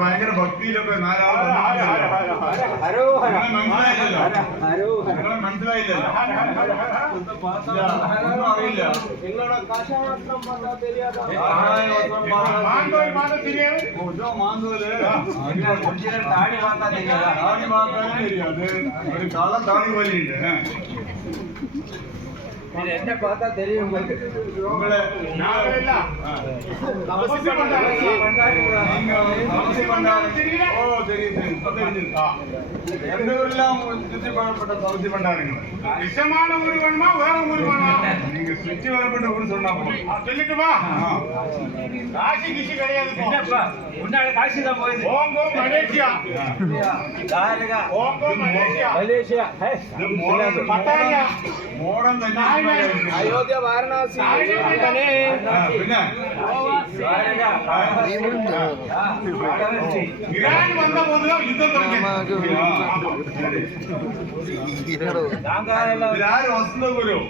ഭയങ്കര ഭക്തിയിലൊക്കെ മനസ്സിലായില്ലല്ലോ ഒന്നും അറിയില്ല. കള്ളം താടി പോലെയുണ്ട്. എന്നെ പാത്താ തെരിയും ഉങ്ങളെ எல்லாம் சுற்றி பழப்பட்ட பகுதி பண்டாருங்க. விஷமான ஊரு வேணுமா வேற ஊரு வேணுமா? நீங்க சுற்றி வரப்பட்ட ஊர் சொன்னா சொல்லிட்டுமா? காசி கிசி கிடையாது. முன்னாடி காசி தான் போயிடுது. ஓங்கோ மலேசியா. ஓங்கோ மலேசியா. மலேசியா பட்டாயா മോഡം തന്നെ. അയോധ്യ വാരണാസി പിന്നെ ഇറാൻ വന്ന പോലും യുദ്ധം ഇതാരും വസന്ത പോലും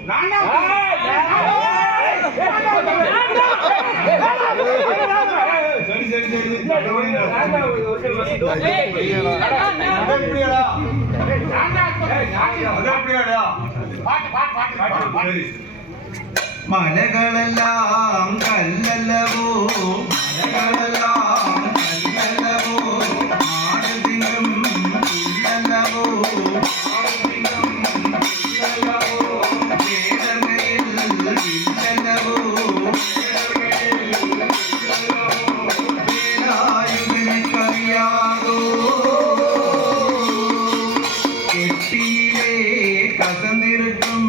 ശരി ശരി ശരി അതെപ്പടിയാടാ മലകളെല്ലാം കല്ലല്ലവോ മലകളെല്ലാം കല്ലല്ലവോ ആടുതിനും പുല്ലല്ലവോ ആടുതിനും പുല്ലല്ലവോ വേദനയിൽ ഇല്ലല്ലവോ വേലായുധനക്കറിയാതോ കെട്ടിയിലേ കസന്തിരുട്ടും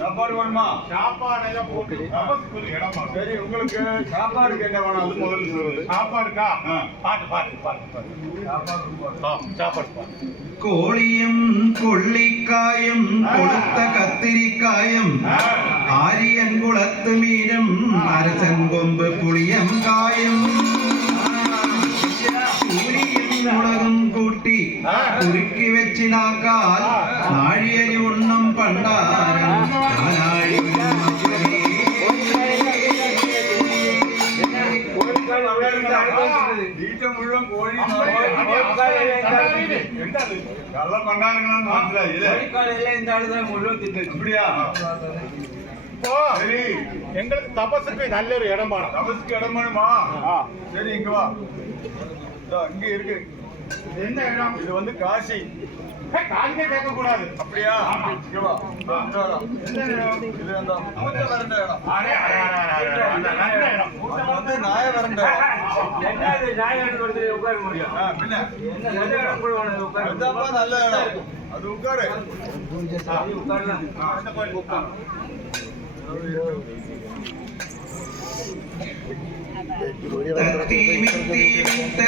சாப்பாடு வேணுமா? சாப்பாடு போட்டு இடமா. சரி, உங்களுக்கு சாப்பாடுக்கு என்ன வேணும் அது முதல்ல சொல்றது. சாப்பாடுக்கா பாட்டு பாட்டு பாட்டு சாப்பாடு കോളിയും കൊള്ളിക്കായും കൊളുത്ത കത്തിരിക്കായും ആര്യൻ കുളത്ത് മീനും അരസൻ കൊമ്പ് പുളിയം കായും കൂലിയും മുളകും കൂട്ടി കുറുക്കി വെച്ചിനാക്കാൽ നാഴിയരി ഉണ്ണും പണ്ടാരം നാനാഴി തീറ്റ മുഴുവൻ കോഴി എന്താ അത്? കള്ളം പണ്ടാരങ്ങളാന്ന് മനസ്സിലായി ഇല്ലേ இந்த ஆளுதான் முழுவதும் தின்னு அப்படியா இப்போ சரி எங்களுக்கு தபசுக்கு நல்ல ஒரு இடம் வேணும். தபசுக்கு இடம் வேணுமா ஆ. சரி இங்க வா இதோ இங்க இருக்கு இது என்ன இடம்? இது வந்து காசி காலிலே கேட்க கூடாது. அப்படியா இங்க வா இதோ இந்த இடம். என்ன இடம்? இது அந்த பூஜை வரண்ட இடம் அரே, அரே, அரே, அரே, அந்த நல்ல இடம். இது வந்து நாய வரண்ட இடம் என்ன இது நாயகன் ஒருத்தர் உட்கார முடியும் பின்ன என்ன நல்ல இடம் கூட உனக்கு உட்கார அதுதான்ப்பா நல்ல இடம் அது உட்காரு உட்காரலாம் இந்த கோயில் உட்காரு. தத்தி மித்தி மித்த